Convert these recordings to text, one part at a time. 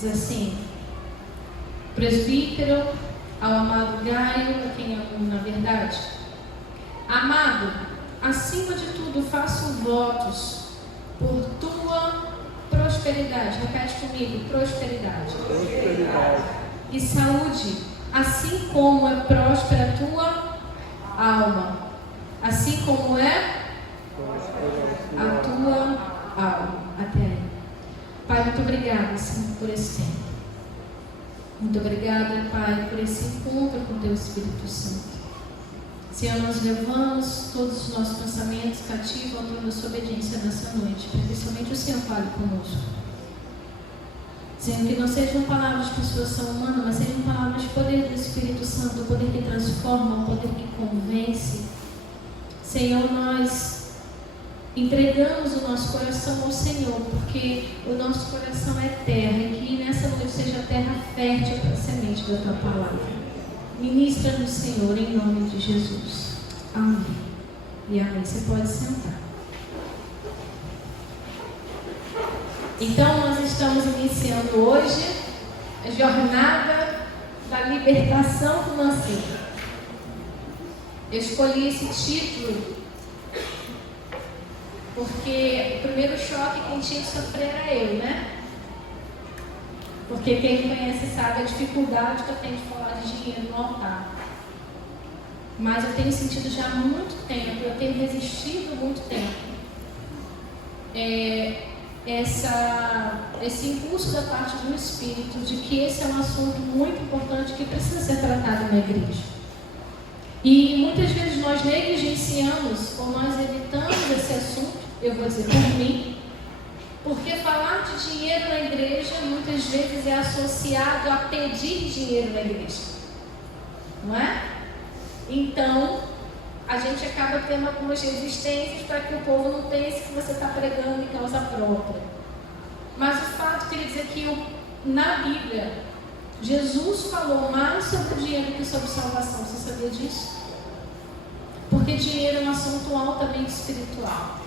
Diz assim: presbítero, ao amado Gaio, a quem amo na verdade. Amado, acima de tudo faço votos por tua prosperidade. Repete comigo: prosperidade. Prosperidade. E saúde, assim como é próspera a tua alma. Assim como é a tua alma. Até aí. Pai, muito obrigada, Senhor, por esse tempo. Muito obrigada, Pai, por esse encontro com Teu Espírito Santo. Senhor, nós levamos todos os nossos pensamentos cativos ao trono da sua obediência nessa noite, para que somente o Senhor fale conosco. Senhor, que não sejam palavras de persuasão humana, mas sejam palavras de poder do Espírito Santo, o poder que transforma, o poder que convence. Senhor, nós entregamos o nosso coração ao Senhor, porque o nosso coração é terra, e que nessa noite seja terra fértil para a semente da Tua palavra. Ministra-nos, Senhor, em nome de Jesus. Amém. E amém. Você pode sentar. Então, nós estamos iniciando hoje a jornada da libertação financeira. Eu escolhi esse título porque o primeiro choque quem tinha que sofrer era eu, né? Porque quem me conhece sabe a dificuldade que eu tenho de falar de dinheiro no altar. Mas eu tenho sentido já há muito tempo, eu tenho resistido muito tempo. Esse impulso da parte do Espírito de que esse é um assunto muito importante que precisa ser tratado na igreja. E muitas vezes nós negligenciamos ou nós evitamos esse assunto, eu vou dizer por mim, porque falar de dinheiro na igreja muitas vezes é associado a pedir dinheiro na igreja, não é? Então, a gente acaba tendo algumas resistências para que o povo não pense que você está pregando em causa própria. Mas o fato, queria dizer que na Bíblia, Jesus falou mais sobre o dinheiro que sobre salvação. Você sabia disso? Porque dinheiro é um assunto altamente espiritual.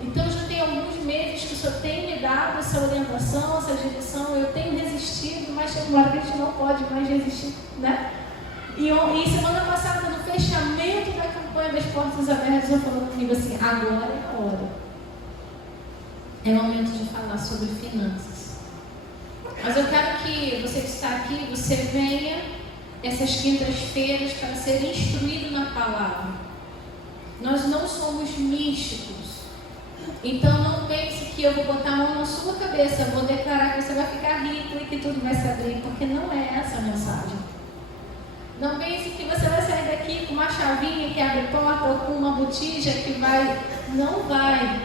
Então já tem alguns meses que o Senhor tem me dado essa orientação, essa direção. Eu tenho resistido, mas chega uma hora que a gente não pode mais resistir, né? E semana passada, no fechamento da campanha das Portas Abertas, eu falou comigo assim: agora é a hora. É o momento de falar sobre finanças. Mas eu quero que você que está aqui, você venha essas quintas-feiras para ser instruído na palavra. Nós não somos místicos. Então não pense que eu vou botar a mão na sua cabeça, vou declarar que você vai ficar rico e que tudo vai se abrir, porque não é essa a mensagem. Não pense que você vai sair daqui com uma chavinha que abre porta ou com uma botija que vai. Não vai.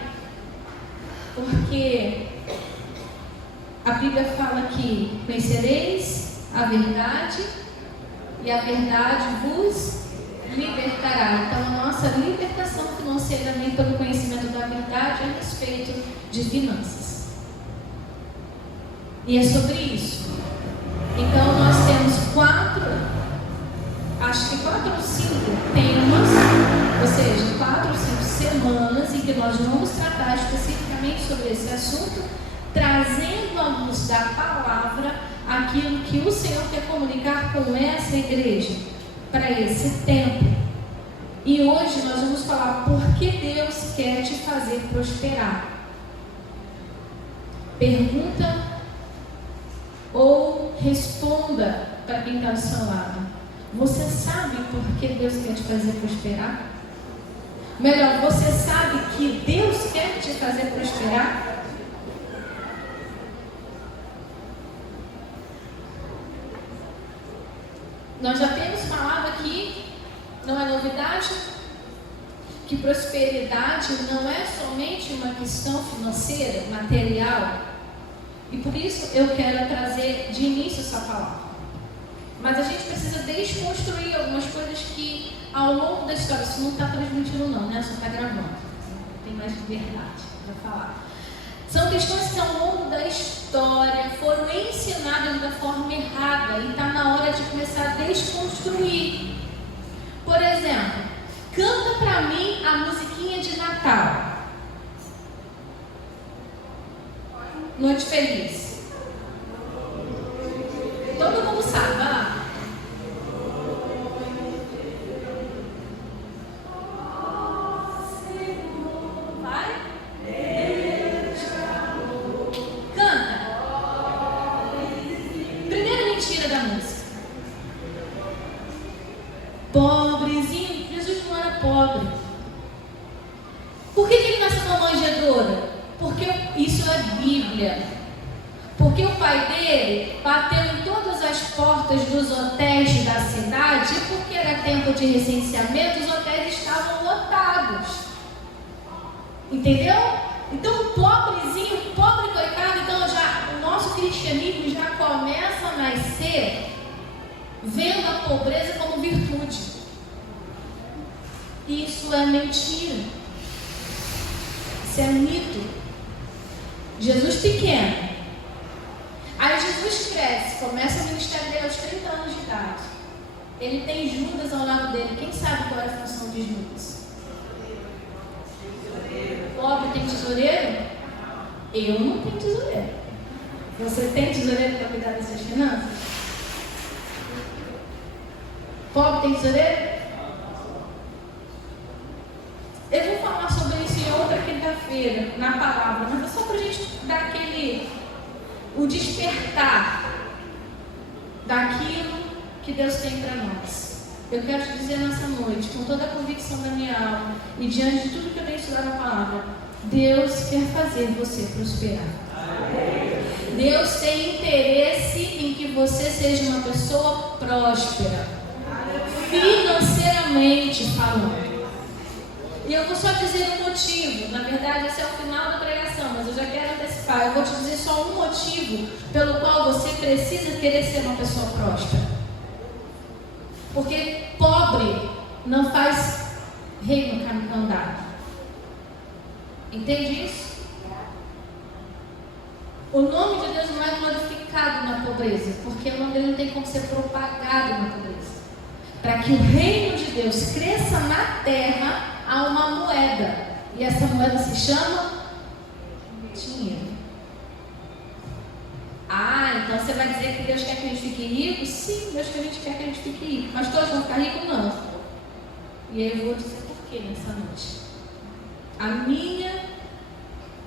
Porque a Bíblia fala que conhecereis a verdade e a verdade vos libertará. Então a nossa libertação financeira vem pelo conhecimento da verdade a respeito de finanças. E é sobre isso. Então nós temos 4 ou 5 temas, ou seja, 4 ou 5 semanas em que nós vamos tratar especificamente sobre esse assunto, trazendo à luz da palavra aquilo que o Senhor quer comunicar com essa igreja para esse tempo. E hoje nós vamos falar por que Deus quer te fazer prosperar. Pergunta ou responda para quem está do seu lado. Você sabe por que Deus quer te fazer prosperar? Melhor, você sabe que Deus quer te fazer prosperar? Nós já temos falado aqui, não é novidade, que prosperidade não é somente uma questão financeira, material. E por isso eu quero trazer de início essa palavra. Mas a gente precisa desconstruir algumas coisas que ao longo da história, isso não está transmitindo não, né? Só está gravando. Tem mais verdade para falar. São questões que ao longo da história foram ensinadas da forma errada e está na hora de começar a desconstruir. Por exemplo, canta para mim a musiquinha de Natal. Noite Feliz. Bíblia. Porque o pai dele bateu em todas as portas dos hotéis da cidade, e porque era tempo de recenseamento, os hotéis estavam lotados. Entendeu? Então o pobrezinho, o pobre coitado, então já o nosso cristianismo já começa a nascer vendo a pobreza como virtude. Isso é mentira. Isso é mito. Jesus pequeno. Aí Jesus cresce, começa o ministério dele aos 30 anos de idade. Ele tem Judas ao lado dele. Quem sabe qual é a função de Judas? Pobre tem tesoureiro? Eu não tenho tesoureiro. Você tem tesoureiro para cuidar das suas finanças? Pobre tem tesoureiro? Eu vou falar sobre isso em outra quinta-feira, na palavra, mas é só para a gente dar o despertar daquilo que Deus tem para nós. Eu quero te dizer nessa noite, com toda a convicção da minha alma e diante de tudo que eu tenho estudado na palavra, Deus quer fazer você prosperar. Deus tem interesse em que você seja uma pessoa próspera, financeiramente falando. E eu vou só dizer um motivo. Na verdade, esse é o final da pregação, mas eu já quero antecipar. Eu vou te dizer só um motivo pelo qual você precisa querer ser uma pessoa próspera. Porque pobre não faz reino andar. Entende isso? O nome de Deus não é glorificado na pobreza, porque o nome dele não tem como ser propagado na pobreza. Para que o reino de Deus cresça na terra, há uma moeda. E essa moeda se chama dinheiro. Ah, então você vai dizer que Deus quer que a gente fique rico? Sim, Deus quer que a gente fique rico. Mas todos vão ficar ricos? Não. E aí eu vou dizer por quê nessa noite. A minha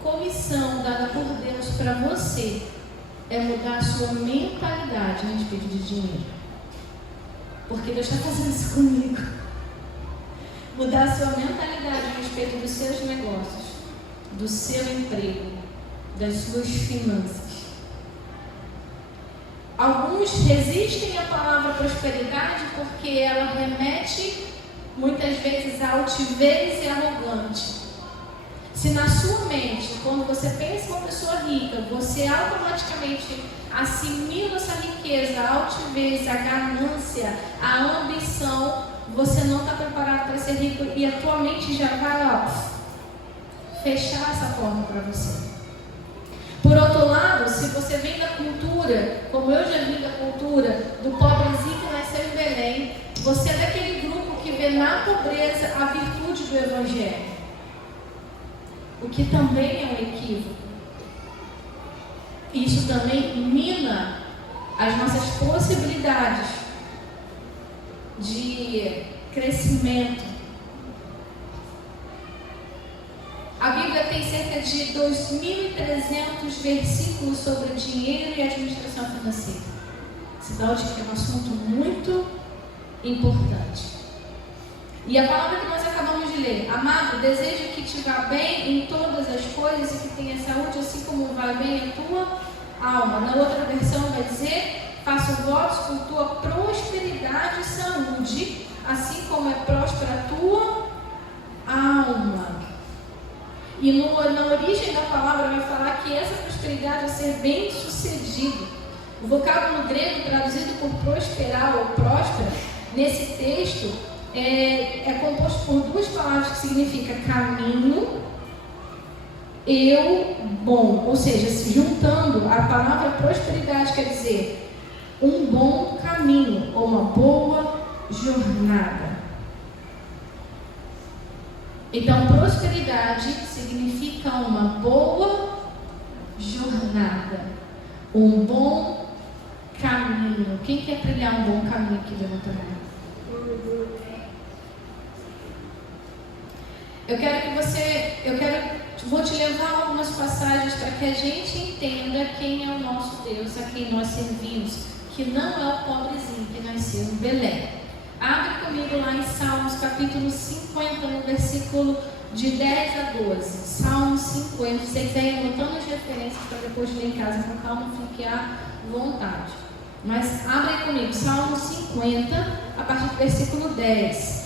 comissão dada por Deus para você é mudar a sua mentalidade a respeito de dinheiro. Porque Deus está fazendo isso comigo. Mudar a sua mentalidade a respeito dos seus negócios, do seu emprego, das suas finanças. Alguns resistem à palavra prosperidade porque ela remete muitas vezes a altivez e arrogante. Se na sua mente, quando você pensa em uma pessoa rica, você automaticamente assimila essa riqueza, a altivez, a ganância, a ambição, você não está preparado para ser rico e a tua mente já vai fechar essa porta para você. Por outro lado, se você vem da cultura, como eu já vim da cultura, do pobrezinho que nasceu em Belém, você é daquele grupo que vê na pobreza a virtude do Evangelho. O que também é um equívoco. Isso também mina as nossas possibilidades de crescimento. A Bíblia tem cerca de 2.300 versículos sobre dinheiro e administração financeira. Sinal de que é um assunto muito importante. E a palavra que nós acabamos de ler: amado, desejo que te vá bem em todas as coisas e que tenha saúde, assim como vai bem a tua alma. Na outra versão vai dizer: faço votos por tua prosperidade e saúde, assim como é próspera a tua alma. E na origem da palavra vai falar que essa prosperidade é ser bem sucedido. O vocábulo grego traduzido por prosperar ou próspera, nesse texto, é composto por duas palavras que significam caminho, bom. Ou seja, se juntando, a palavra prosperidade quer dizer um bom caminho ou uma boa jornada. Então, prosperidade significa uma boa jornada, um bom caminho. Quem quer trilhar um bom caminho aqui? Levanta a mão. Vou te levar a algumas passagens para que a gente entenda quem é o nosso Deus, a quem nós servimos, que não é o pobrezinho que nasceu em Belém. Abre comigo lá em Salmos capítulo 50, no versículo de 10 a 12. Salmos 50, se você quiser ir anotando as referências referência para depois ler em casa com calma, fique à vontade. Mas abrem comigo, Salmo 50, a partir do versículo 10.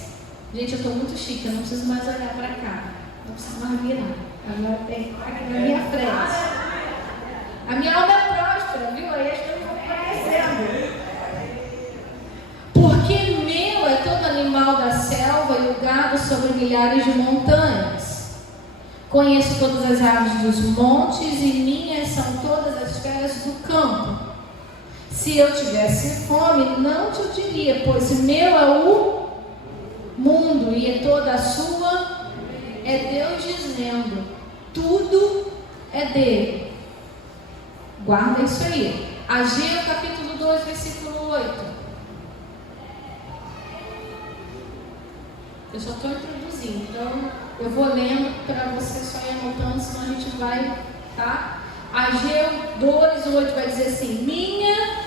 Gente, eu estou muito chique, eu não preciso mais olhar para cá, não preciso mais virar. Agora tem aqui na minha frente. A minha alma é próspera, viu? Aí as coisas vão aparecendo. Porque meu é todo animal da selva e o gado sobre milhares de montanhas. Conheço todas as aves dos montes e minhas são todas as feras do campo. Se eu tivesse fome, não te diria, pois meu é o mundo e é toda a sua. É Deus dizendo, tudo é dele. Guarda isso aí. Ageu capítulo 2, versículo 8. Eu só estou introduzindo, então eu vou lendo para você só ir anotando, senão a gente vai, tá? Ageu 2, 8 vai dizer assim, minha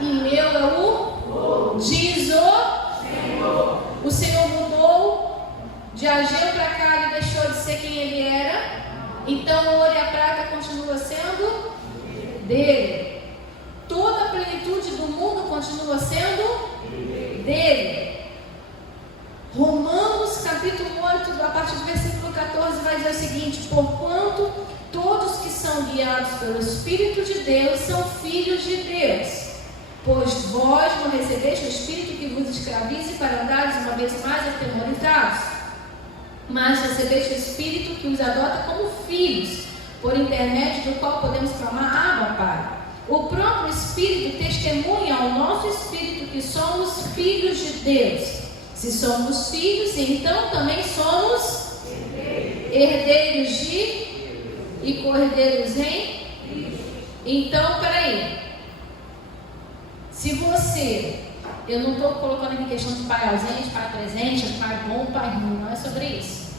e meu é o diz o Senhor mudou de Ageu para cá, ele deixou de ser quem ele era, então o ouro e a prata continua sendo dele. Toda a plenitude do mundo continua sendo dele. Romanos capítulo 8, a partir do versículo 14, vai dizer o seguinte: porquanto todos que são guiados pelo Espírito de Deus são filhos de Deus. Pois vós não recebeste o Espírito que vos escravize para andares uma vez mais atemorizados, mas recebeste o Espírito que os adota como filhos, por intermédio do qual podemos clamar Abba, Pai. O próprio Espírito testemunha ao nosso Espírito que somos filhos de Deus. Se somos filhos, então também somos herdeiros de e co-herdeiros em. Então, peraí. Se você, eu não estou colocando aqui questão de pai ausente, pai presente, pai bom, pai ruim, não é sobre isso.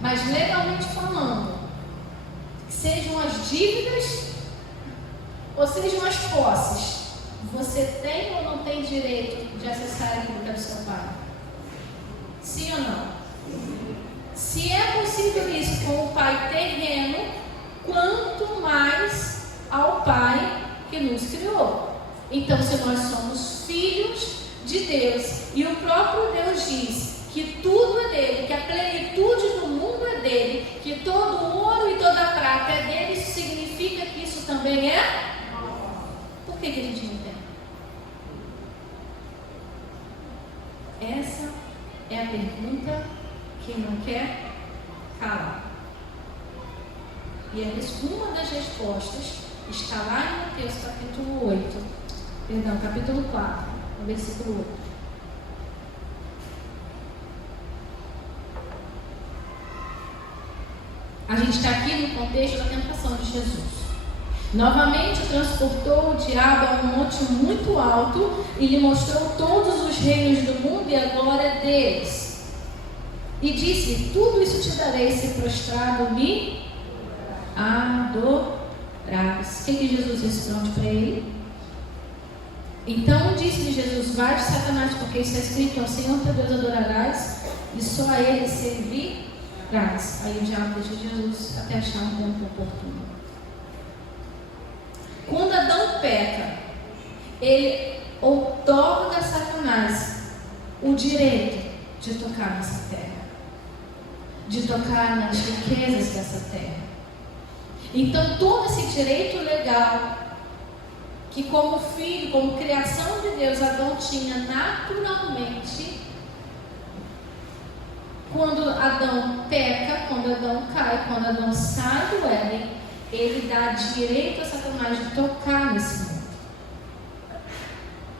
Mas legalmente falando, sejam as dívidas ou sejam as posses, você tem ou não tem direito de acessar aquilo que é do seu pai? Sim ou não? Se é possível isso com o pai terreno, quanto mais ao pai que nos criou. Então, se nós somos filhos de Deus e o próprio Deus diz que tudo é dele, que a plenitude do mundo é dele, que todo o ouro e toda a prata é dele, isso significa que isso também é? Por que a gente não tem? Essa é a pergunta que não quer calar. E uma das respostas está lá em Mateus capítulo 8. Perdão, capítulo 4, no versículo 8. A gente está aqui no contexto da tentação de Jesus. Novamente transportou o diabo a um monte muito alto e lhe mostrou todos os reinos do mundo e a glória deles. E disse: tudo isso te darei se prostrado me adorares. O que Jesus responde para ele? Então disse-lhe Jesus: vai de Satanás, porque está escrito: ao Senhor teu Deus adorarás e só a ele servirás. Aí o diabo deixa Jesus até achar um tempo oportuno. Quando Adão peca, ele outorga a Satanás o direito de tocar nessa terra, de tocar nas riquezas dessa terra. Então todo esse direito legal que como filho, como criação de Deus, Adão tinha naturalmente, quando Adão peca, quando Adão cai, quando Adão sai do Éden, ele dá direito a Satanás de tocar nesse mundo.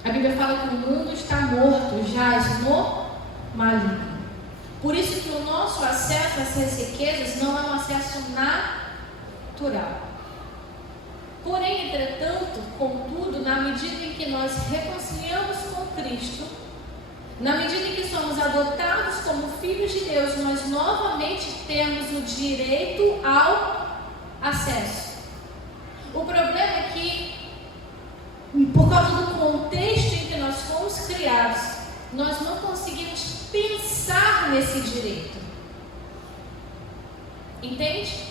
A Bíblia fala que o mundo está morto, jaz no maligno. Por isso que o nosso acesso a essas riquezas não é um acesso natural. Porém, entretanto, contudo, na medida em que nós reconciliamos com Cristo, na medida em que somos adotados como filhos de Deus, nós novamente temos o direito ao acesso. O problema é que, por causa do contexto em que nós fomos criados, nós não conseguimos pensar nesse direito. Entende?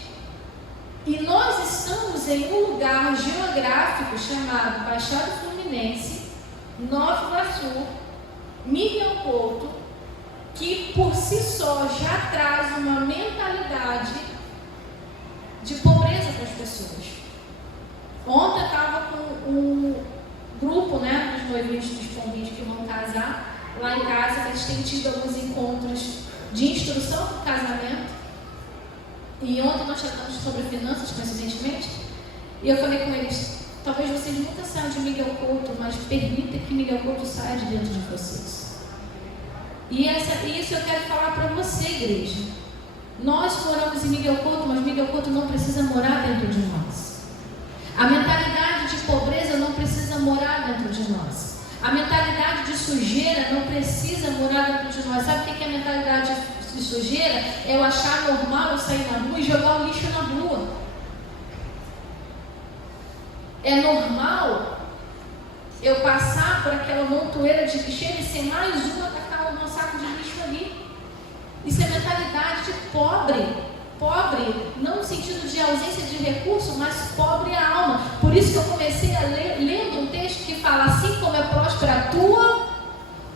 E nós estamos em um lugar geográfico chamado Baixada Fluminense, Nova Iguaçu, Miguel Couto, que por si só já traz uma mentalidade de pobreza para as pessoas. Ontem eu estava com um grupo, né, dos noivinhos dos pombinhos que vão casar lá em casa, que eles têm tido alguns encontros de instrução para o casamento. E ontem nós tratamos sobre finanças, coincidentemente, e eu falei com eles: talvez vocês nunca saiam de Miguel Couto, mas permita que Miguel Couto saia de dentro de vocês. E isso eu quero falar para você, igreja. Nós moramos em Miguel Couto, mas Miguel Couto não precisa morar dentro de nós. A mentalidade de pobreza não precisa morar dentro de nós. A mentalidade de sujeira não precisa morar dentro de nós. Sabe o que é a mentalidade de sujeira? É eu achar normal eu sair na rua e jogar o lixo na rua. É normal eu passar por aquela montoeira de lixeira e ser mais uma tacar um saco de lixo ali. Isso é mentalidade de pobre. Pobre, não no sentido de ausência de recurso, mas pobre a alma. Por isso que eu comecei a ler, lendo um texto que fala: assim como é próspera a tua,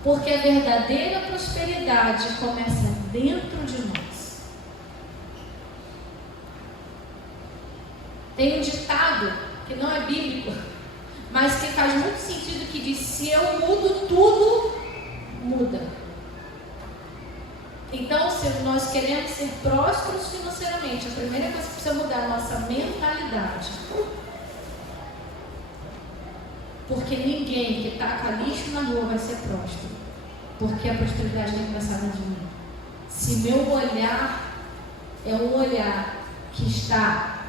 porque a verdadeira prosperidade começa dentro de nós. Tem um ditado que não é bíblico, mas que faz muito sentido, que diz: se eu mudo, tudo muda. Então, se nós queremos ser prósperos financeiramente, a primeira coisa que precisa mudar é a nossa mentalidade. Porque ninguém que taca lixo na rua vai ser próspero, porque a prosperidade tem que passar de mim. Se meu olhar é um olhar que está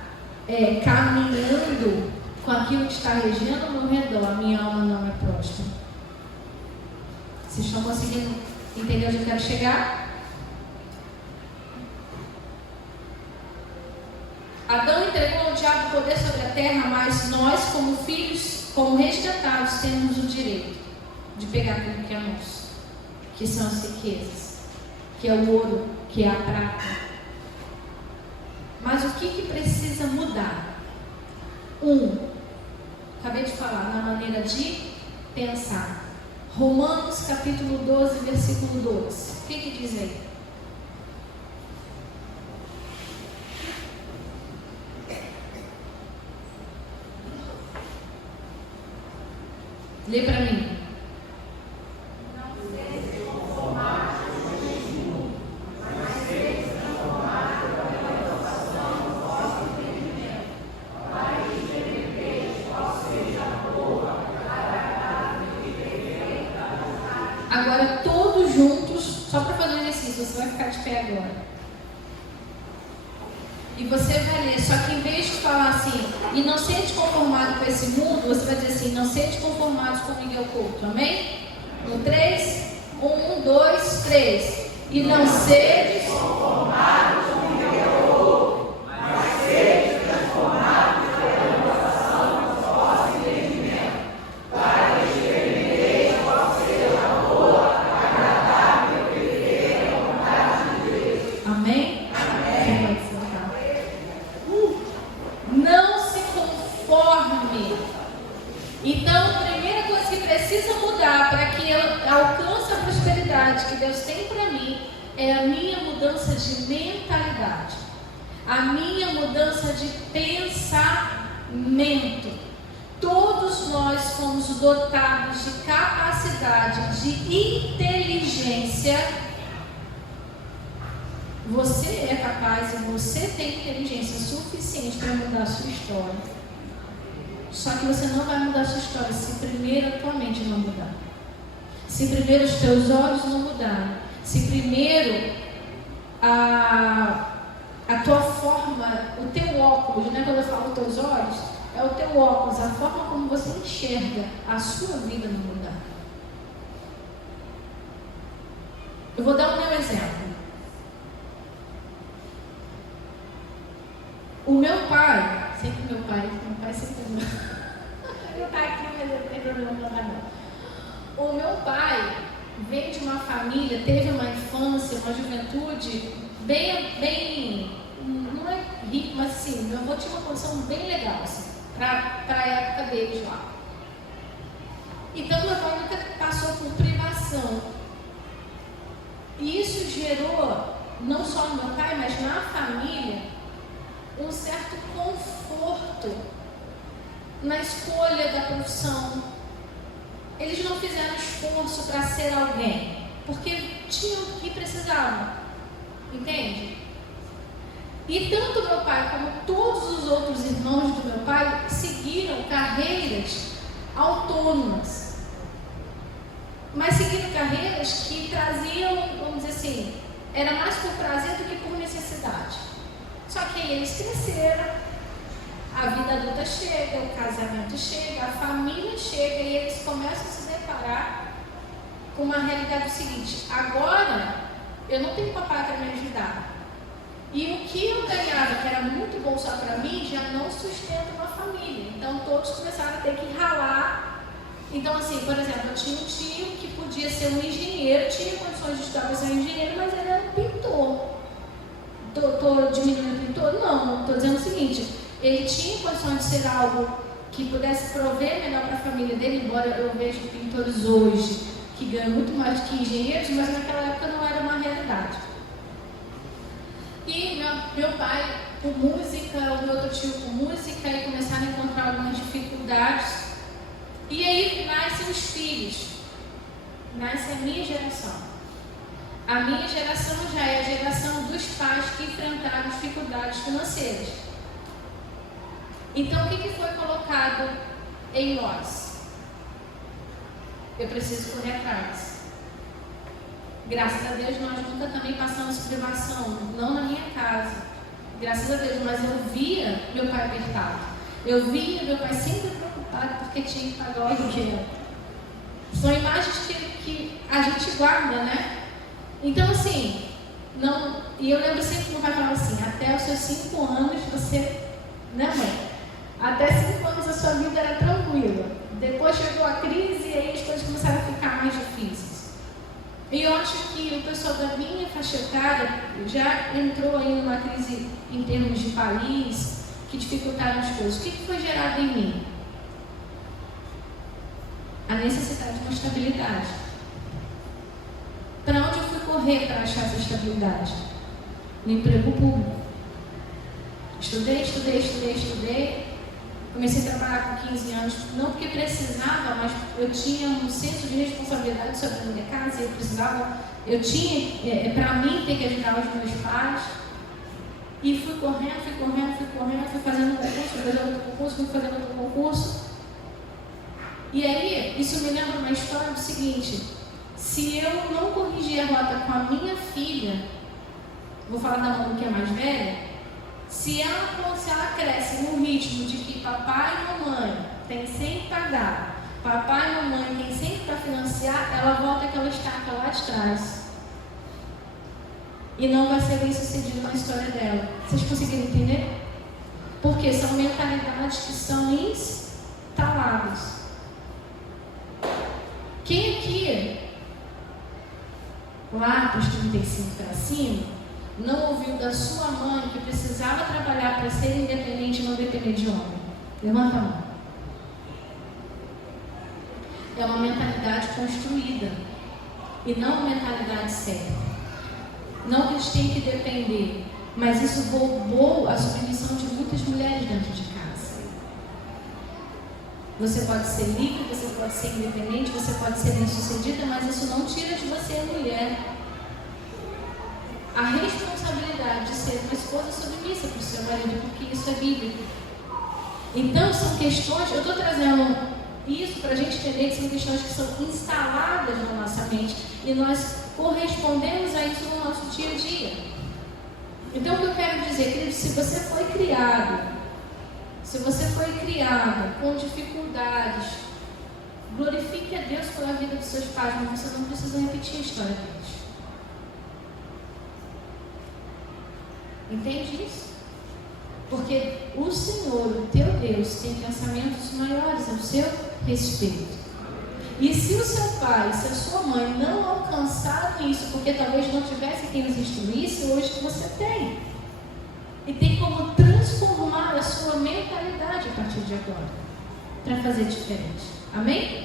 caminhando com aquilo que está regendo ao meu redor, a minha alma não é próspera. Vocês estão conseguindo entender onde eu quero chegar? Adão entregou ao diabo o poder sobre a terra, mas nós, como filhos, como resgatados, temos o direito de pegar aquilo que é nosso, que são as riquezas, que é o ouro, que é a prata. Mas o que precisa mudar? Acabei de falar, na maneira de pensar. Romanos capítulo 12, versículo 12. O que diz aí? Lê para mim. Não seja conformado com este mundo, mas seja transformado pela renovação do vosso entendimento, para que experimenteis qual seja a boa, agradável e perfeita vontade. Agora todos juntos, só para fazer um exercício, você vai ficar de pé agora. E você vai ler, só que em vez de falar assim: e não sede conformado com esse mundo, você vai dizer assim: não sede conformados com Miguel Couto, amém? No 3, 1, 2, 3. E não sede Conformados com Miguel Couto, mas seja transformados pela renovação do vosso entendimento, para que experimenteis qual seja a boa, agradável e perfeita vontade de Deus. amém? Amém. Não se conforme. Então, a primeira coisa que precisa mudar para que eu alcance a prosperidade que Deus tem para mim é a minha mudança de mentalidade, a minha mudança de pensamento. Todos nós fomos dotados de capacidade, de inteligência. Você é capaz e você tem inteligência suficiente para mudar a sua história. Só que você não vai mudar a sua história se primeiro a tua mente não mudar. Se primeiro os teus olhos não mudarem. Se primeiro a tua forma, o teu óculos, né? Quando eu falo teus olhos, é o teu óculos, a forma como você enxerga a sua vida não mudar. Eu vou dar o meu exemplo. O meu pai, sempre meu pai sempre meu. Ele está aqui, mas não tem problema não. O meu pai veio de uma família, teve uma infância, uma juventude bem não é rico, mas assim, meu avô tinha uma condição bem legal, assim, para a época deles lá. Então, meu avô nunca passou por privação. E isso gerou, não só no meu pai, mas na família, um certo conforto na escolha da profissão. Eles não fizeram esforço para ser alguém, porque tinham o que precisavam, entende? E tanto meu pai como todos os outros irmãos do meu pai seguiram carreiras autônomas, mas seguiram carreiras que traziam, vamos dizer assim, era mais por prazer do que por necessidade. Só que aí eles cresceram, a vida adulta chega, o casamento chega, a família chega e eles começam a se deparar com uma realidade do seguinte: agora eu não tenho papai para me ajudar. E o que eu ganhava, que era muito bom só para mim, já não sustenta uma família. Então todos começaram a ter que ralar. Então, assim, por exemplo, eu tinha um tio que podia ser um engenheiro, tinha condições de estudar para ser um engenheiro, mas ele era um pintor. Estou diminuindo o pintor? Não, estou dizendo o seguinte: ele tinha condições de ser algo que pudesse prover melhor para a família dele, embora eu veja pintores hoje que ganham muito mais do que engenheiros, mas naquela época não era uma realidade. E meu pai com música, o meu outro tio com música, e começaram a encontrar algumas dificuldades. E aí nascem os filhos, nasce a minha geração. A minha geração já é a geração dos pais que enfrentaram dificuldades financeiras. Então, o que foi colocado em nós? Eu preciso correr atrás. Graças a Deus, nós nunca também passamos privação, não na minha casa. Graças a Deus, mas eu via meu pai apertado. Eu via meu pai sempre preocupado porque tinha que pagar o aluguel. São imagens que a gente guarda, né? Então, assim, não, e eu lembro sempre que meu pai falava assim: até os seus 5 anos você, né, mãe? Até 5 anos a sua vida era tranquila. Depois chegou a crise e aí as coisas começaram a ficar mais difíceis. E eu acho que o pessoal da minha faixa etária já entrou aí numa crise em termos de país, que dificultaram as coisas. O que foi gerado em mim? A necessidade de uma estabilidade. Para onde eu fui correr para achar essa estabilidade? No emprego público. Estudei. Comecei a trabalhar com 15 anos, não porque precisava, mas eu tinha um senso de responsabilidade sobre a minha casa, eu tinha para mim ter que ajudar os meus pais. E fui correndo, fui fazendo concurso, fui fazendo outro concurso. E aí, isso me lembra uma história do seguinte: se eu não corrigir a rota com a minha filha, vou falar da mãe que é mais velha, se ela cresce no ritmo de que papai e mamãe tem sempre para dar, papai e mamãe tem sempre para financiar, ela volta aquela estaca lá de trás. E não vai ser bem sucedido na história dela. Vocês conseguiram entender? Porque são mentalidades que são instaladas. Quem aqui, lá para os 35 para cima, não ouviu da sua mãe que precisava trabalhar para ser independente e não depender de homem? Levanta a mão. É uma mentalidade construída e não uma mentalidade certa. Não que eles têm que depender, mas isso roubou a submissão de muitas mulheres dentro de casa. Você pode ser livre, você pode ser independente, você pode ser bem-sucedida, mas isso não tira de você, mulher, a responsabilidade de ser uma esposa submissa para o seu marido, porque isso é bíblico. Então, são questões, eu estou trazendo isso para a gente entender que são questões que são instaladas na nossa mente e nós correspondemos a isso no nosso dia a dia. Então, o que eu quero dizer, querido, se você foi criado com dificuldades, glorifique a Deus pela vida dos seus pais, mas você não precisa repetir a história deles. Entende isso? Porque o Senhor, o teu Deus, tem pensamentos maiores ao seu respeito. E se o seu pai, se a sua mãe não alcançaram isso, porque talvez não tivesse quem os instruísse, hoje você tem. e tem como transformar a sua mentalidade a partir de agora, para fazer diferente. Amém?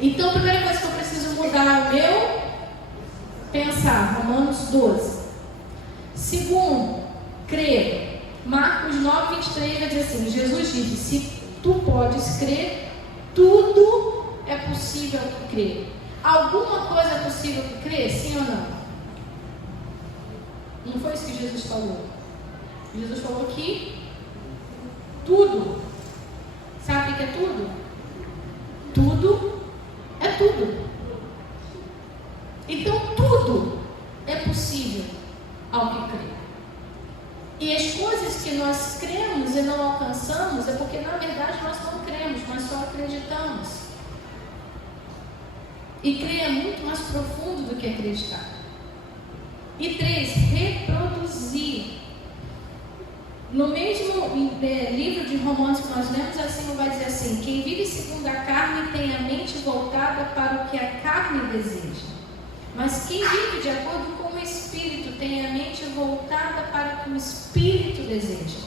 Então, a primeira coisa que eu preciso mudar é o meu pensar. Romanos 12. Segundo, crer. Marcos 9, 23 vai dizer assim: Jesus disse: se tu podes crer, tudo é possível que crer. Alguma coisa é possível que crer? Sim ou não? Não foi isso que Jesus falou. Jesus falou que tudo. Sabe o que é tudo? Tudo é tudo. Então tudo é possível ao que crê. E as coisas que nós cremos e não alcançamos é porque na verdade nós não cremos, nós só acreditamos. E crer é muito mais profundo do que acreditar. E 3, reproduzir. No mesmo livro de Romanos que nós lemos, assim vai dizer assim: quem vive segundo a carne tem a mente voltada para o que a carne deseja. Mas quem vive de acordo com o Espírito tem a mente voltada para o que o Espírito deseja.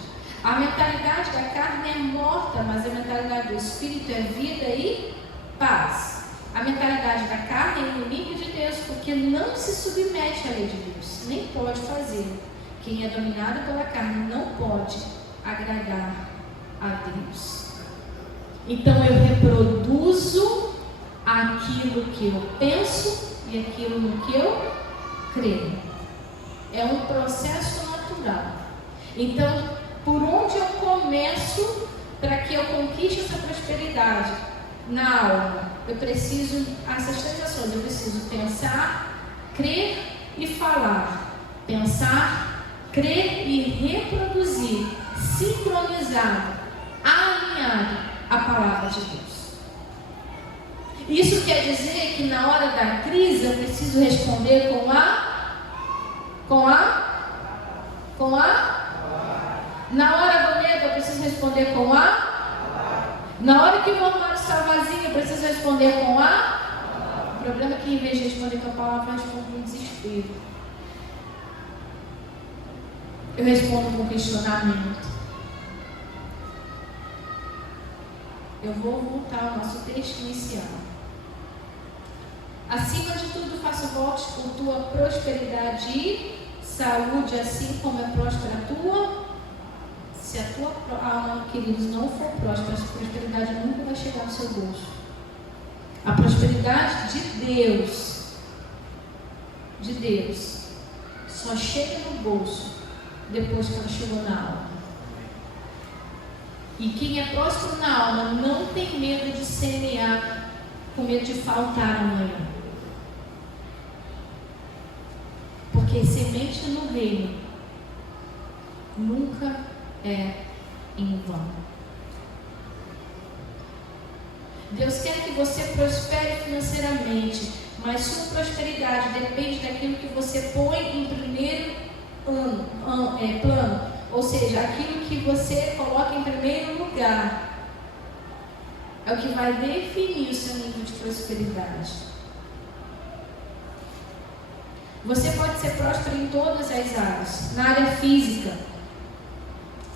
A mentalidade da carne é morta, mas a mentalidade do Espírito é vida e paz. A mentalidade da carne é inimiga de Deus, porque não se submete à lei de Deus, nem pode fazê-lo. Quem é dominado pela carne não pode agradar a Deus. Então eu reproduzo aquilo que eu penso e aquilo no que eu creio. É um processo natural. Então, por onde eu começo para que eu conquiste essa prosperidade? Na alma, eu preciso, essas 3 ações, eu preciso pensar, crer e falar. Pensar, crer e reproduzir, sincronizado, alinhado à palavra de Deus. Isso quer dizer que na hora da crise eu preciso responder com a? Na hora do medo eu preciso responder com a? Na hora que o meu armário está vazio, eu preciso responder com a? O problema é que em vez de responder com a palavra, eu respondo com desespero. Eu respondo com questionamento. Eu vou voltar ao nosso texto inicial. Acima de tudo, faço votos por tua prosperidade e saúde, assim como é próspera a tua. Se a tua alma, queridos, não for próspera, a prosperidade nunca vai chegar no seu bolso. A prosperidade de Deus, só chega no bolso depois que ela chegou na alma. E quem é próspero na alma não tem medo de semear, com medo de faltar amanhã. Porque semente no reino nunca é em vão. Deus quer que você prospere financeiramente, mas sua prosperidade depende daquilo que você põe em primeiro plano, ou seja, aquilo que você coloca em primeiro lugar é o que vai definir o seu nível de prosperidade. Você pode ser próspero em todas as áreas. Na área física,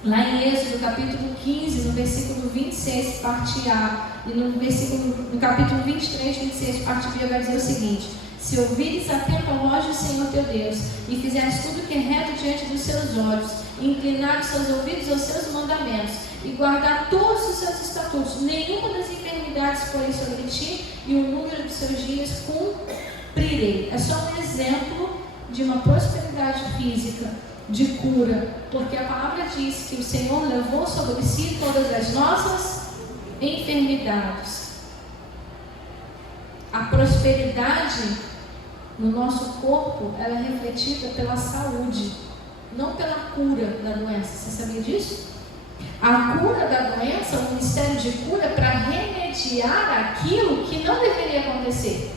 lá em Êxodo, capítulo 15, no versículo 26, parte A, e no capítulo 23, 26, parte B, vai dizer o seguinte: se ouvires atento à voz do Senhor teu Deus, e fizeres tudo que é reto diante dos seus olhos, e inclinar os seus ouvidos aos seus mandamentos, e guardar todos os seus estatutos, nenhuma das enfermidades porém sobre ti, e o número dos seus dias cumprirei. É só um exemplo de uma prosperidade física, de cura, porque a palavra diz que o Senhor levou sobre si todas as nossas enfermidades. A prosperidade no nosso corpo, ela é refletida pela saúde, não pela cura da doença. Você sabia disso? A cura da doença, o ministério de cura, é para remediar aquilo que não deveria acontecer.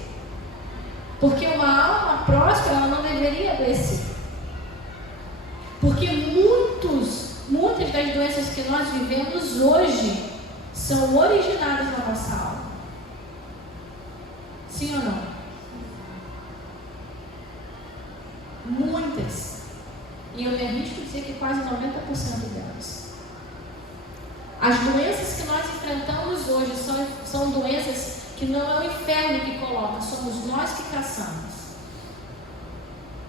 Porque uma alma próspera, ela não deveria adoecer. Porque muitas das doenças que nós vivemos hoje são originadas na nossa alma. Sim ou não? Muitas. E eu me arrisco a dizer que quase 90% delas. As doenças que nós enfrentamos hoje são doenças que não é o inferno que coloca, somos nós que caçamos.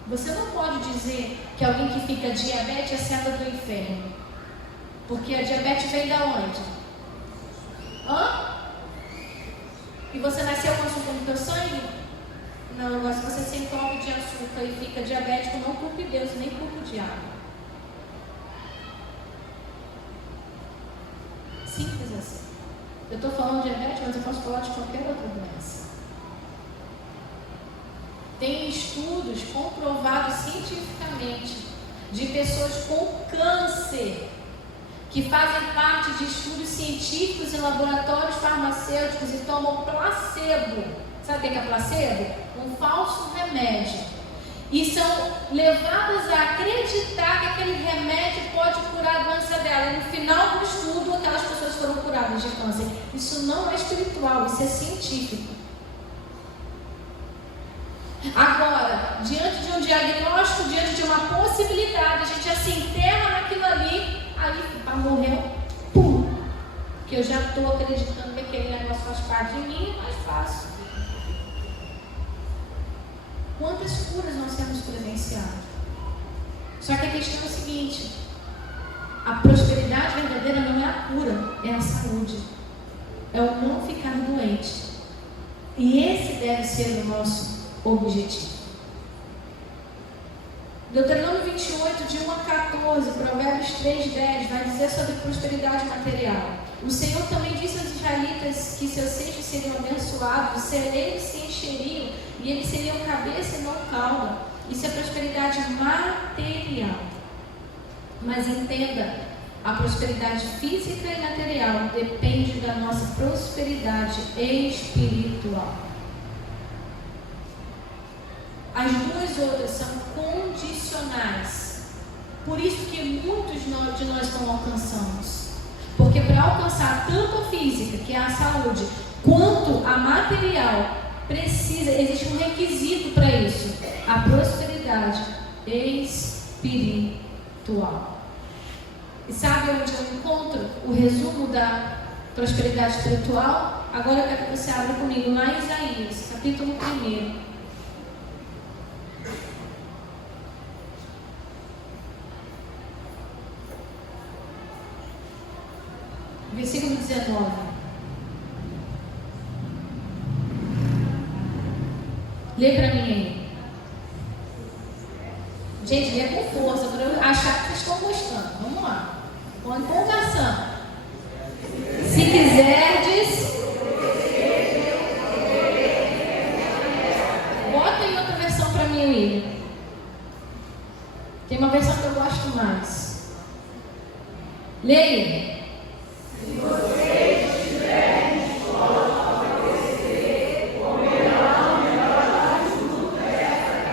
Você não pode dizer que alguém que fica diabetes é seta do inferno. Porque a diabetes vem da onde? E você nasceu com açúcar no teu sangue? Não, agora se você se entope de açúcar e fica diabético, não culpe Deus, nem culpe o diabo. Simples assim. Eu estou falando de diabetes, mas eu posso falar de qualquer outra doença. Tem estudos comprovados cientificamente de pessoas com câncer que fazem parte de estudos científicos em laboratórios farmacêuticos e tomam placebo. Sabe o que é placebo? Um falso remédio. E são levadas a acreditar que aquele remédio pode curar a doença dela. E no final do estudo, aquelas pessoas foram curadas de câncer. Isso não é espiritual, isso é científico. Agora, diante de um diagnóstico, diante de uma possibilidade, a gente já se enterra naquilo ali, aí morreu, pum! Que eu já estou acreditando que aquele negócio faz parte de mim, é mais fácil. Quantas curas nós temos presenciado? Só que a questão é o seguinte: a prosperidade verdadeira não é a cura, é a saúde, é o não ficar doente. E esse deve ser o nosso objetivo. Deuteronômio 28, de 1 a 14, Provérbios 3:10, vai dizer sobre prosperidade material. O Senhor também disse aos israelitas que seus seixos seriam abençoados, os celeiros se encheriam e eles seriam cabeça e não cauda. Isso é prosperidade material. Mas entenda, a prosperidade física e material depende da nossa prosperidade espiritual. As duas outras são condicionais. Por isso que muitos de nós não alcançamos. Porque para alcançar tanto a física, que é a saúde, quanto a material, existe um requisito para isso: a prosperidade espiritual. E sabe onde eu encontro o resumo da prosperidade espiritual? Agora eu quero que você abra comigo lá em Isaías, capítulo 1. Versículo 19. Lê para mim aí. Gente, lê com força para eu achar que vocês estão gostando. Vamos lá. Com empolgação. Se quiserdes, bota em outra versão para mim, William. Tem uma versão que eu gosto mais. Leia. Se vocês estiverem dispostos a obedecer, comerão o melhor fruto dessa terra.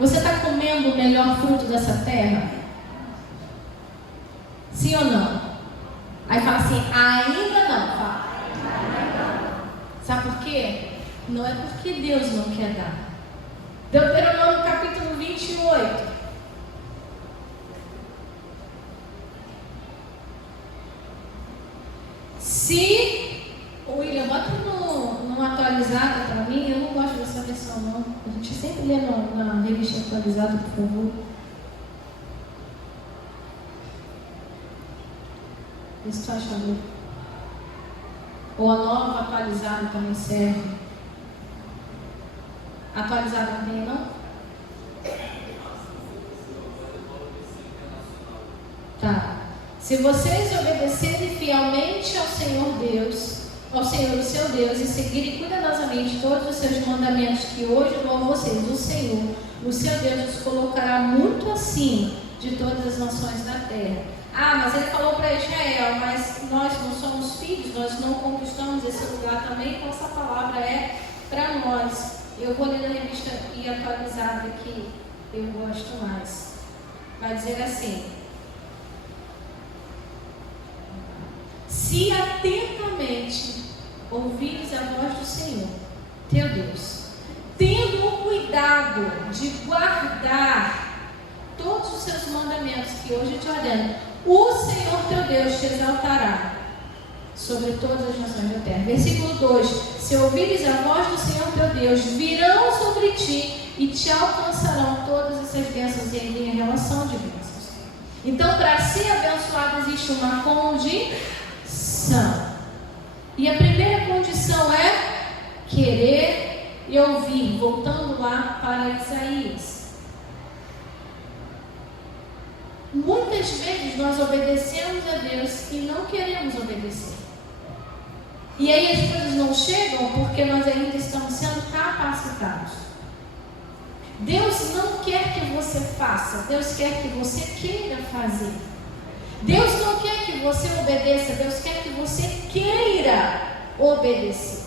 Você está comendo o melhor fruto dessa terra? Sim ou não? Aí fala assim, ainda não. Fala. Sabe por quê? Não é porque Deus não quer dar. Deuteronômio capítulo 28. Se o William bota numa atualizada para mim, eu não gosto dessa versão não. A gente sempre lê na revista atualizada, por favor. Isso faz favor. Ou a nova atualizada também serve. Atualizada não tem não? Tá. Se vocês obedecerem fielmente ao Senhor Deus, ao Senhor o seu Deus, e seguirem cuidadosamente todos os seus mandamentos que hoje dou a vocês, o Senhor, o seu Deus, os colocará muito acima de todas as nações da terra. Ah, mas ele falou para Israel, mas nós não somos filhos, nós não conquistamos esse lugar também, então essa palavra é para nós. Eu vou ler a revista e atualizada que eu gosto mais. Vai dizer assim: se atentamente ouvires a voz do Senhor, teu Deus, tendo o cuidado de guardar todos os seus mandamentos que hoje eu te ordeno, o Senhor teu Deus te exaltará sobre todas as nações da terra. Versículo 2: se ouvires a voz do Senhor teu Deus, virão sobre ti e te alcançarão todas essas bênçãos. E aí vem a relação de bênçãos. Então, para ser abençoado existe uma condição. E a primeira condição é querer e ouvir. Voltando lá para Isaías. Muitas vezes nós obedecemos a Deus e não queremos obedecer. E aí as coisas não chegam porque nós ainda estamos sendo capacitados. Deus não quer que você faça, Deus quer que você queira fazer. Deus não quer que você obedeça, Deus quer que você queira obedecer.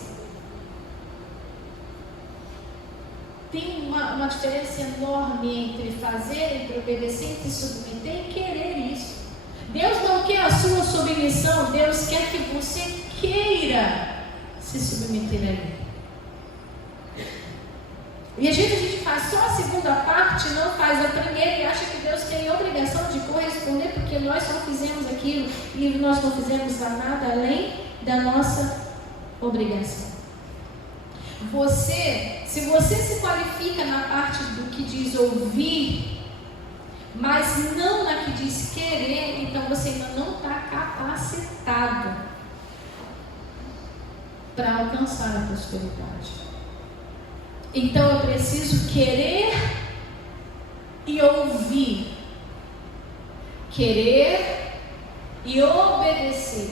Tem uma diferença enorme entre fazer, entre obedecer, entre submeter e querer isso. Deus não quer a sua submissão, Deus quer que você queira se submeter a Ele. E às vezes a gente faz só a segunda parte, não faz a primeira e acha que Deus tem a obrigação de corresponder porque nós só fizemos aquilo e nós não fizemos nada além da nossa obrigação. Se você se qualifica na parte do que diz ouvir, mas não na que diz querer, então você ainda não está capacitado para alcançar a prosperidade. Então eu preciso querer e ouvir, querer e obedecer,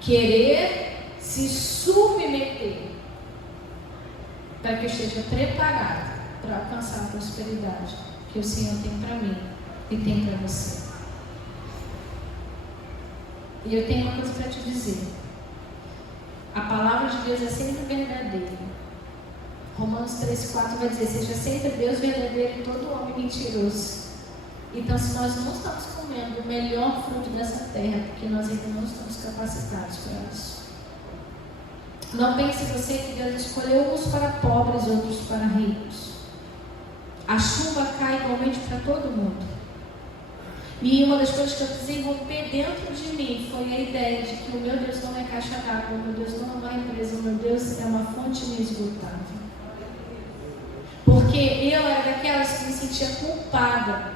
querer se submeter, para que eu esteja preparado para alcançar a prosperidade que o Senhor tem para mim e tem para você. E eu tenho uma coisa para te dizer. A palavra de Deus é sempre verdadeira. Romanos 3,4 vai dizer: seja sempre Deus verdadeiro e todo homem mentiroso. Então, se nós não estamos comendo o melhor fruto dessa terra, porque nós ainda não estamos capacitados para isso. Não pense você que Deus escolheu uns para pobres, outros para ricos. A chuva cai igualmente para todo mundo. E uma das coisas que eu desenvolvi dentro de mim foi a ideia de que o meu Deus não é caixa d'água, o meu Deus não é uma empresa, o meu Deus é uma fonte inesgotável. Porque eu era daquelas que me sentia culpada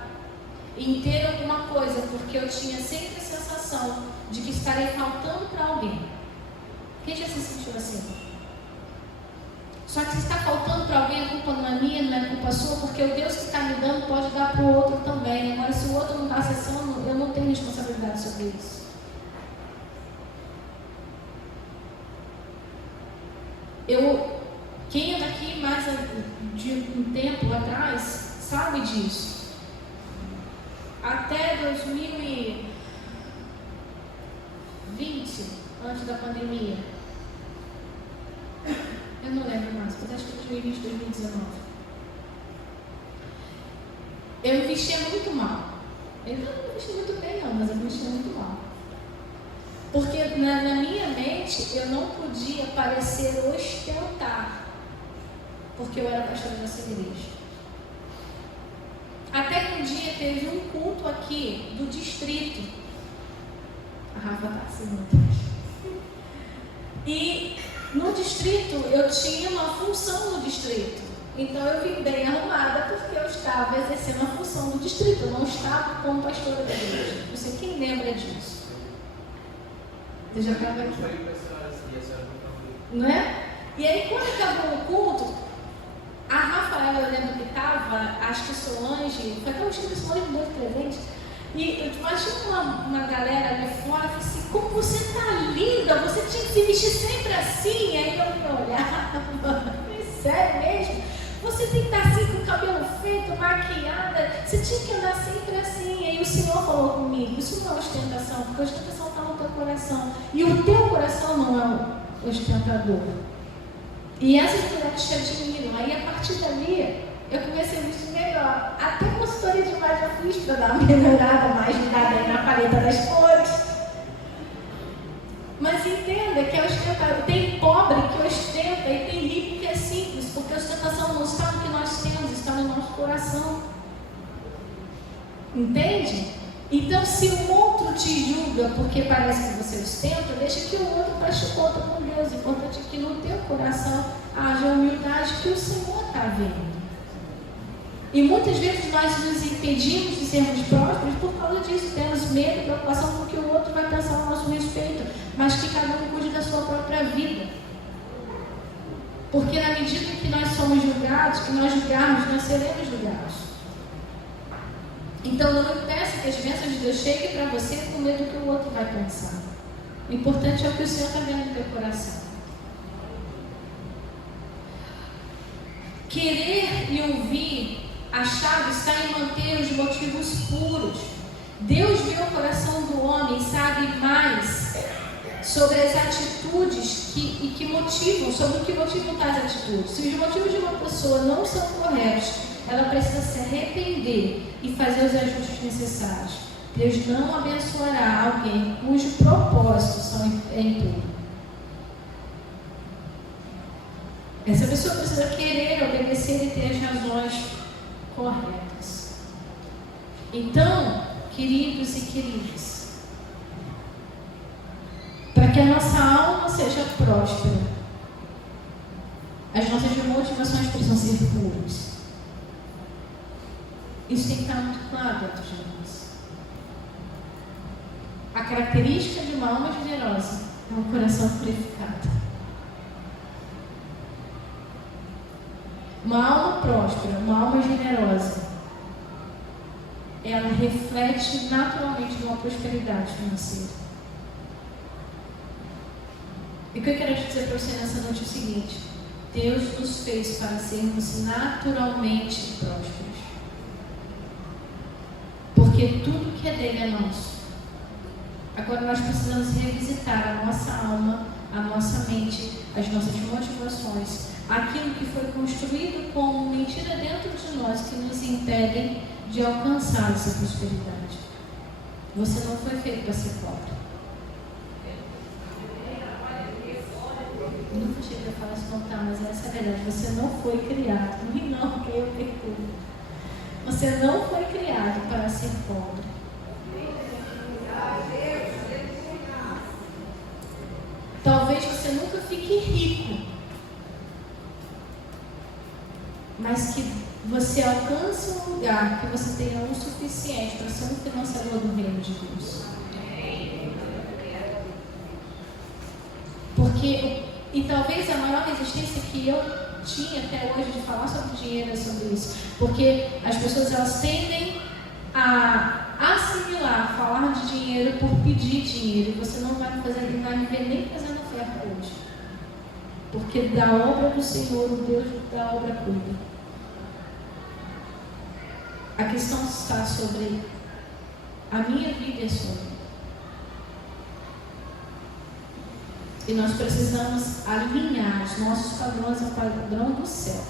em ter alguma coisa, porque eu tinha sempre a sensação de que estarei faltando para alguém. Quem já se sentiu assim? Só que se está faltando para alguém, a culpa não é minha, não é culpa sua, porque o Deus que está me dando pode dar para o outro também. Agora, se o outro não está acessando, eu não tenho responsabilidade sobre isso. Quem é daqui mais de um tempo atrás sabe disso. Até 2020, antes da pandemia, eu não lembro mais, mas acho que 2020, 2019. Eu investia muito mal. Eu não investia muito bem não, mas eu investia muito mal. Porque na minha mente eu não podia parecer ostentar, porque eu era pastora dessa igreja. Até que um dia teve um culto aqui do distrito. A Rafa está assim muito. E no distrito, eu tinha uma função no distrito. Então eu vim bem arrumada porque eu estava exercendo a função do distrito. Eu não estava como pastora da igreja. Não sei quem lembra disso. Eu já estava aqui. Não é? E aí quando acabou o culto, a Rafaela, eu lembro que estava, acho que Solange, foi até o time de Solange muito presente. E mas tinha uma galera ali fora que disse assim: como você está linda, você tinha que se vestir sempre assim. Aí eu me olhava, sério mesmo? Você tem que estar assim com o cabelo feito, maquiada, você tinha que andar sempre assim. Aí o Senhor falou comigo: isso não é ostentação, porque a ostentação está no teu coração. E o teu coração não é o ostentador. E essas mulheres te admiram. Aí a partir dali, eu comecei a vestir melhor. Até consultoria de imagem eu fiz para dar uma melhorada mais ligada na paleta das cores. Mas entenda que é ostentador. Tem pobre que ostenta e tem rico que é simples, porque a ostentação não está no que nós temos, está no nosso coração. Entende? Então, se o outro te julga porque parece que você ostenta, deixa que o outro preste conta com Deus. O importante é que no teu coração haja a humildade que o Senhor está vendo. E muitas vezes nós nos impedimos de sermos prósperos por causa disso. Temos medo, preocupação com o que o outro vai pensar a nosso respeito, mas que cada um cuide da sua própria vida. Porque na medida que nós somos julgados, que nós julgarmos, nós seremos julgados. Então não impeça que as bênçãos de Deus cheguem para você com medo do que o outro vai pensar. O importante é o que o Senhor está vendo no teu coração. Querer e ouvir, a chave está em manter os motivos puros. Deus vê o coração do homem e sabe mais sobre as atitudes que motivam, sobre o que motivam tais atitudes. Se os motivos de uma pessoa não são corretos, ela precisa se arrepender e fazer os ajustes necessários. Deus não abençoará alguém cujo propósito são impuros. Essa pessoa precisa querer obedecer e ter as razões corretas. Então, queridos e queridas, para que a nossa alma seja próspera, as nossas motivações precisam ser puras. Isso tem que estar muito claro dentro de nós. A característica de uma alma generosa é um coração purificado. Uma alma próspera, uma alma generosa, ela reflete naturalmente uma prosperidade financeira. E o que eu quero dizer para você nessa noite é o seguinte: Deus nos fez para sermos naturalmente prósperos. Porque tudo que é dele é nosso. Agora nós precisamos revisitar a nossa alma, a nossa mente, as nossas motivações, aquilo que foi construído como mentira dentro de nós que nos impedem de alcançar essa prosperidade. Você não foi feito para ser pobre. Eu nunca cheguei a falar isso contar, mas essa é a verdade. Você não foi criado, não, que eu perturbo. Você não foi criado para ser pobre. Talvez você nunca fique rico, mas que você alcance um lugar que você tenha o suficiente para ser um financiador do reino de Deus. Porque, e talvez a maior resistência que eu tinha até hoje de falar sobre dinheiro é sobre isso, porque as pessoas elas tendem a assimilar, falar de dinheiro por pedir dinheiro, e você não vai me ver nem fazendo oferta hoje, porque da obra do Senhor, o Deus da obra cuida. A questão está sobre a minha vida e a sua vida. E nós precisamos alinhar os nossos padrões ao padrão do céu,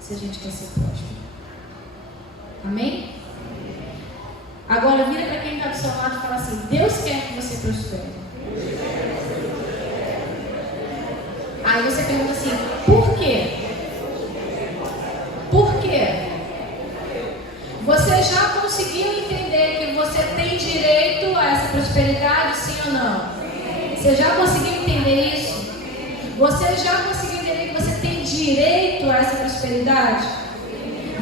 se a gente quer ser próspero. Amém? Agora vira para quem está do seu lado e fala assim: Deus quer que você prospere. Aí você pergunta assim: por quê? Por quê? Você já conseguiu entender que você tem direito a essa prosperidade, sim ou não? Você já conseguiu entender isso? Você já conseguiu entender que você tem direito a essa prosperidade?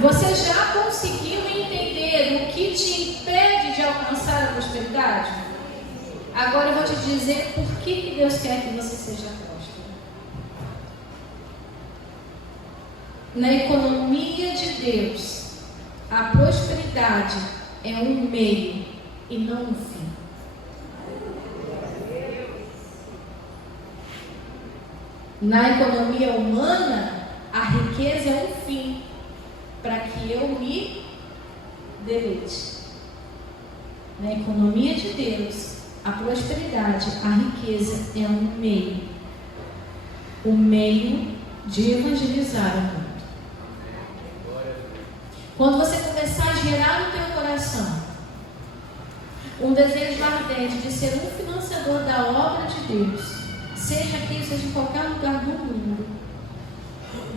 Você já conseguiu entender o que te impede de alcançar a prosperidade? Agora eu vou te dizer por que Deus quer que você seja próspero. Na economia de Deus, a prosperidade é um meio e não um fim. Na economia humana, a riqueza é um fim para que eu me deleite. Na economia de Deus, a prosperidade, a riqueza é um meio. O meio de evangelizar o mundo. Quando você começar a gerar no teu coração um desejo ardente de ser um financiador da obra de Deus, seja aqui, seja em qualquer lugar do mundo,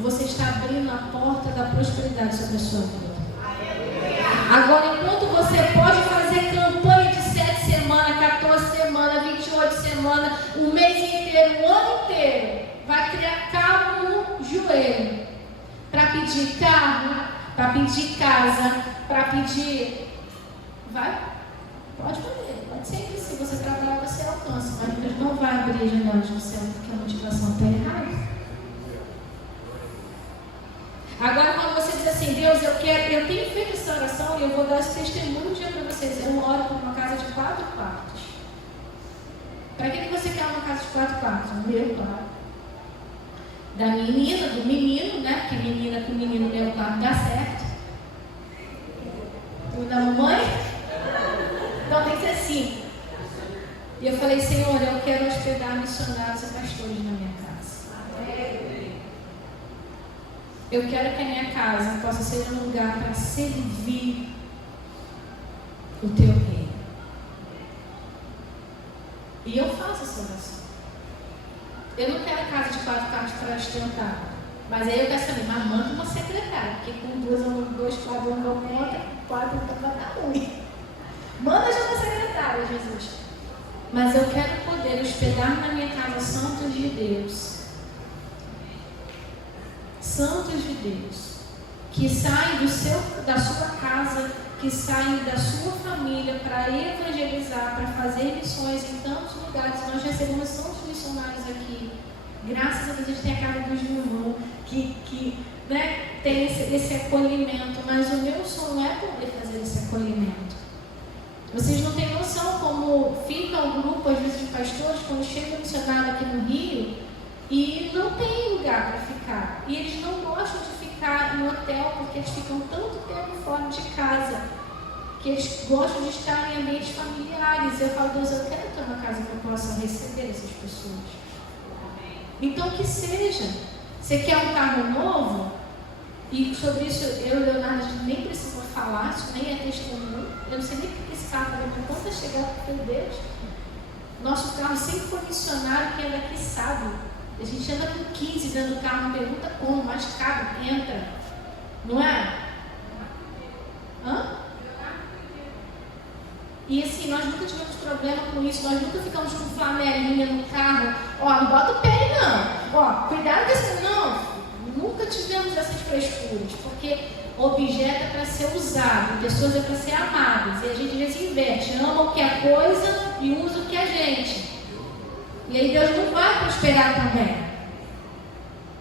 você está abrindo a porta da prosperidade sobre a sua vida. Agora, enquanto você você pode fazer campanha de 7 semanas, 14 semanas, 28 semanas, um mês inteiro, um ano inteiro. Vai criar calmo no joelho para pedir carro, para pedir casa, para pedir. Vai? Pode fazer. Pode ser que se você trabalhar você alcança, mas Deus não vai abrir as janelas do céu porque a motivação está errada. Agora, quando você diz assim, Deus, eu tenho feito essa oração e eu vou dar esse testemunho um dia para vocês. Eu oro por uma casa de 4 quartos. Para que você quer uma casa de 4 quartos? Meu quarto. Da menina, do menino, né? Porque menina com menino, meu quarto dá certo. O da mamãe? Então tem que ser assim. E eu falei, Senhor, eu quero hospedar missionários e pastores na minha casa. Eu quero que a minha casa possa ser um lugar para servir o teu reino. E eu faço essa oração. Eu não quero casa de 4 quartos para ostentar. Mas aí eu quero saber, mas manda uma secretária, porque com 2 quadros não dou conta, 4 vai dar ruim. Manda já uma secretária, Jesus. Mas eu quero poder hospedar na minha casa santos de Deus. Santos de Deus, que saem da sua casa, que saem da sua família para evangelizar, para fazer missões em tantos lugares. Nós recebemos tantos missionários aqui. Graças a Deus a gente tem a casa dos irmãos que tem esse acolhimento, mas o meu sonho é poder fazer esse acolhimento. Vocês não têm noção como fica o grupo, às vezes, de pastores, quando chega um missionário aqui no Rio, e não tem lugar para ficar. E eles não gostam de ficar em hotel porque eles ficam tanto tempo fora de casa que eles gostam de estar em ambientes familiares. Eu falo, Deus, eu quero ter uma casa que eu possa receber essas pessoas. Então que seja. Você quer um carro novo? E sobre isso eu e o Leonardo a gente nem precisa falar, isso nem é testemunho. Eu não sei nem porque esse carro também por conta chegar por Deus. Nosso carro sempre foi missionário, quem anda aqui sabe. A gente anda com 15 dentro do carro, pergunta como, mais caro, entra. Não é? Hã? E assim, nós nunca tivemos problema com isso, nós nunca ficamos com flanelinha no carro. Ó, não bota o pé não. Ó, cuidado com isso. Não, nunca tivemos essas frescuras, porque objeto é para ser usado, pessoas é para ser amadas. E a gente às vezes inverte, ama o que é coisa e usa o que é gente. E aí Deus não vai prosperar também.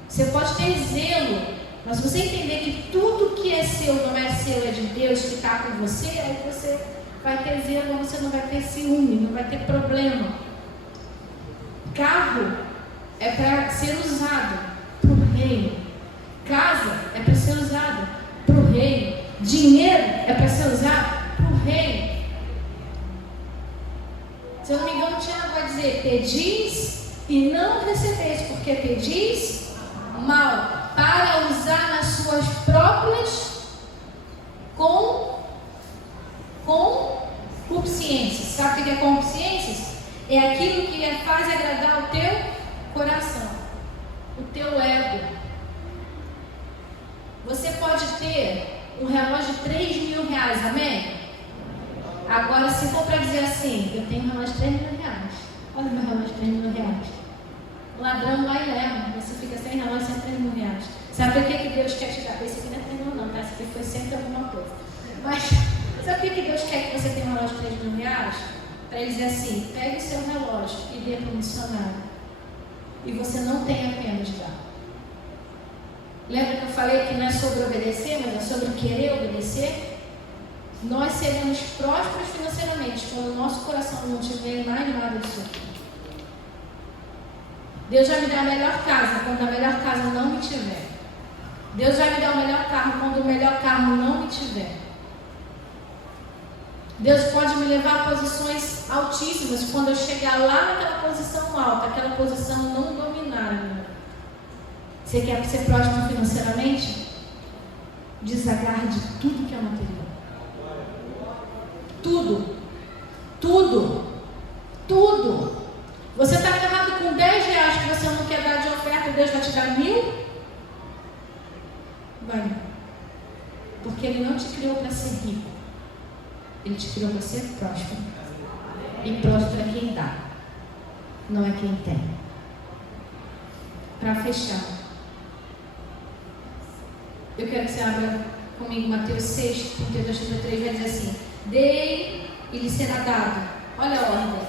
Você pode ter zelo, mas se você entender que tudo que é seu não é seu, é de Deus que está com você, aí você vai ter zelo, mas você não vai ter ciúme, não vai ter problema. Carro é para ser usado para o reino. Casa é para ser usada para o reino. Dinheiro é para ser usado para o reino. Se eu não me engano, o Tiago vai dizer: pedis e não recebeis, porque pedis mal, para usar nas suas próprias concupiscências. Sabe o que é concupiscências? É aquilo que faz agradar o teu coração, o teu ego. Você pode ter um relógio de 3 mil reais, amém? Agora, se for para dizer assim, eu tenho um relógio de 3 mil reais. Olha o meu relógio de 3 mil reais. O ladrão vai e leva. Você fica sem relógio, sem 3 mil reais. Sabe o que Deus quer te dar? Esse aqui não é 3 mil não, tá? Esse aqui foi sempre alguma coisa. Mas, sabe o que Deus quer que você tenha um relógio de 3 mil reais? Para ele dizer assim, pegue o seu relógio e dê para o missionário. E você não tenha pena de dar. Lembra que eu falei que não é sobre obedecer, mas é sobre querer obedecer? Nós seremos prósperos financeiramente quando o nosso coração não tiver mais nada disso aqui. Deus vai me dar a melhor casa quando a melhor casa não me tiver. Deus vai me dar o melhor carro quando o melhor carro não me tiver. Deus pode me levar a posições altíssimas quando eu chegar lá naquela posição alta, aquela posição não dominar a minha. Você quer ser próspero financeiramente? Desagarre de tudo que é material. Tudo. Tudo. Tudo. Você está agarrado com 10 reais que você não quer dar de oferta, Deus vai te dar 1000? Vai. Porque Ele não te criou para ser rico. Ele te criou para ser próspero. E próspero é quem dá, não é quem tem. Para fechar, eu quero que você abra comigo Mateus 6, 32, 33, vai dizer assim: dei e lhe será dado. Olha a ordem.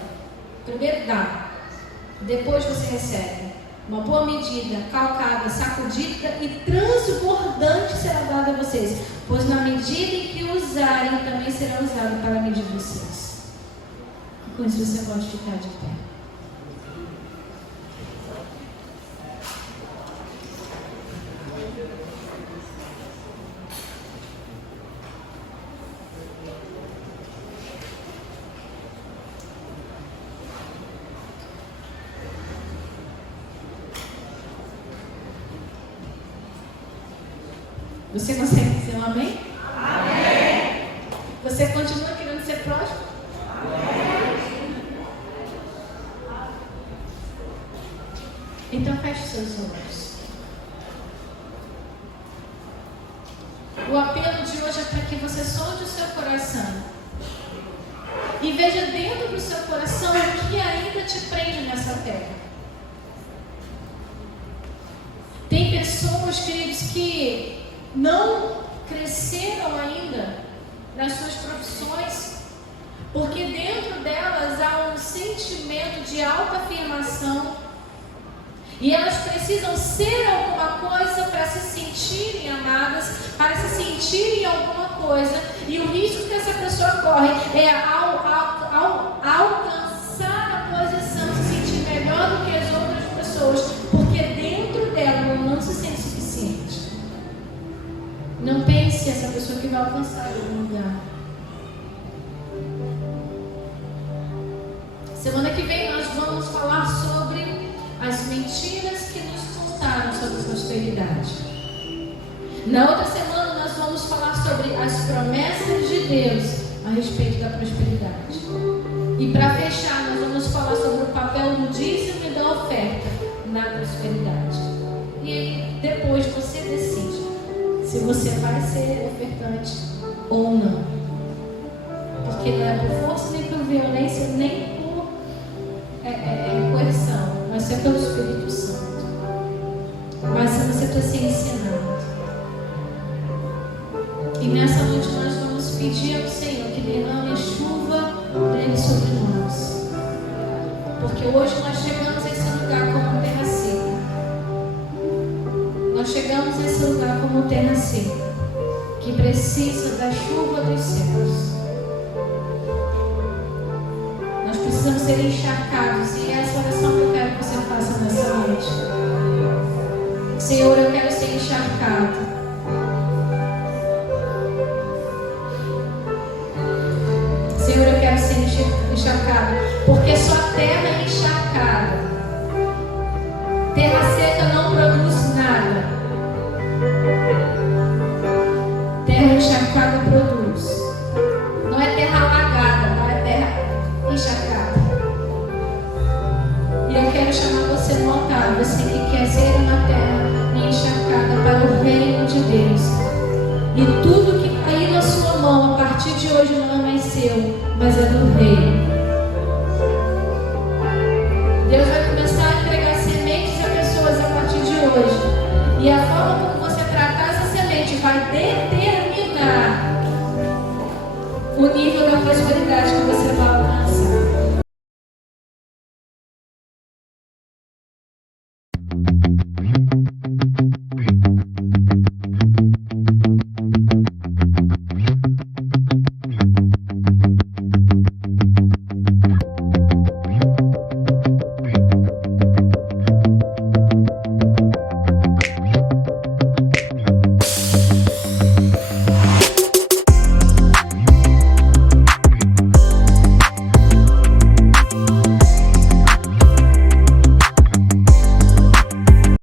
Primeiro dá, depois você recebe. Uma boa medida, calcada, sacudida e transbordante será dada a vocês, pois na medida em que usarem, também será usado para medir vocês. Com isso você pode ficar de pé. Você consegue dizer um amém? Amém. Você continua querendo ser próspero? Amém. Então feche seus olhos. O apelo de hoje é para que você solte o seu coração e veja dentro do seu coração o que ainda te prende nessa terra. Tem pessoas, queridos, que não cresceram ainda nas suas profissões, porque dentro delas há um sentimento de autoafirmação e elas precisam ser alguma coisa para se sentirem amadas, para se sentirem alguma coisa, e o risco que essa pessoa corre é ao alcançar a posição, se sentir melhor do que as outras pessoas, porque dentro dela ela não se sente suficiente. Não pense essa pessoa que vai alcançar algum lugar. Semana que vem nós vamos falar sobre as mentiras que nos contaram sobre a prosperidade. Na outra semana nós vamos falar sobre as promessas de Deus a respeito da prosperidade. E para fechar, nós vamos falar sobre o papel do dízimo e da oferta na prosperidade. E aí, depois você decide se você vai ser ofertante ou não. Porque não é por força, nem por violência, nem por coerção, mas é pelo Espírito Santo. Mas você precisa ser ensinado. E nessa noite nós vamos pedir ao Senhor que derrame a chuva dele sobre nós. Porque hoje nós chegamos a esse lugar como terra seca. Nós chegamos a esse lugar como terra seca, que precisa da chuva dos céus. Nós precisamos ser encharcados, e é essa oração que eu quero que você faça nessa noite. Senhor, eu quero ser encharcado. Senhor, eu quero ser encharcado, porque só terra é encharcada. Terra seca não produz nada. Terra encharcada produz. Não é terra alagada, não é terra encharcada. E eu quero chamar você no altar, você que quer ser uma terra encharcada para o reino de Deus. E tudo que cair na sua mão a partir de hoje não é mais seu, mas é do reino. Deus vai começar a entregar sementes a pessoas a partir de hoje. E a forma como você tratar essa semente vai determinar o nível da prosperidade que você vai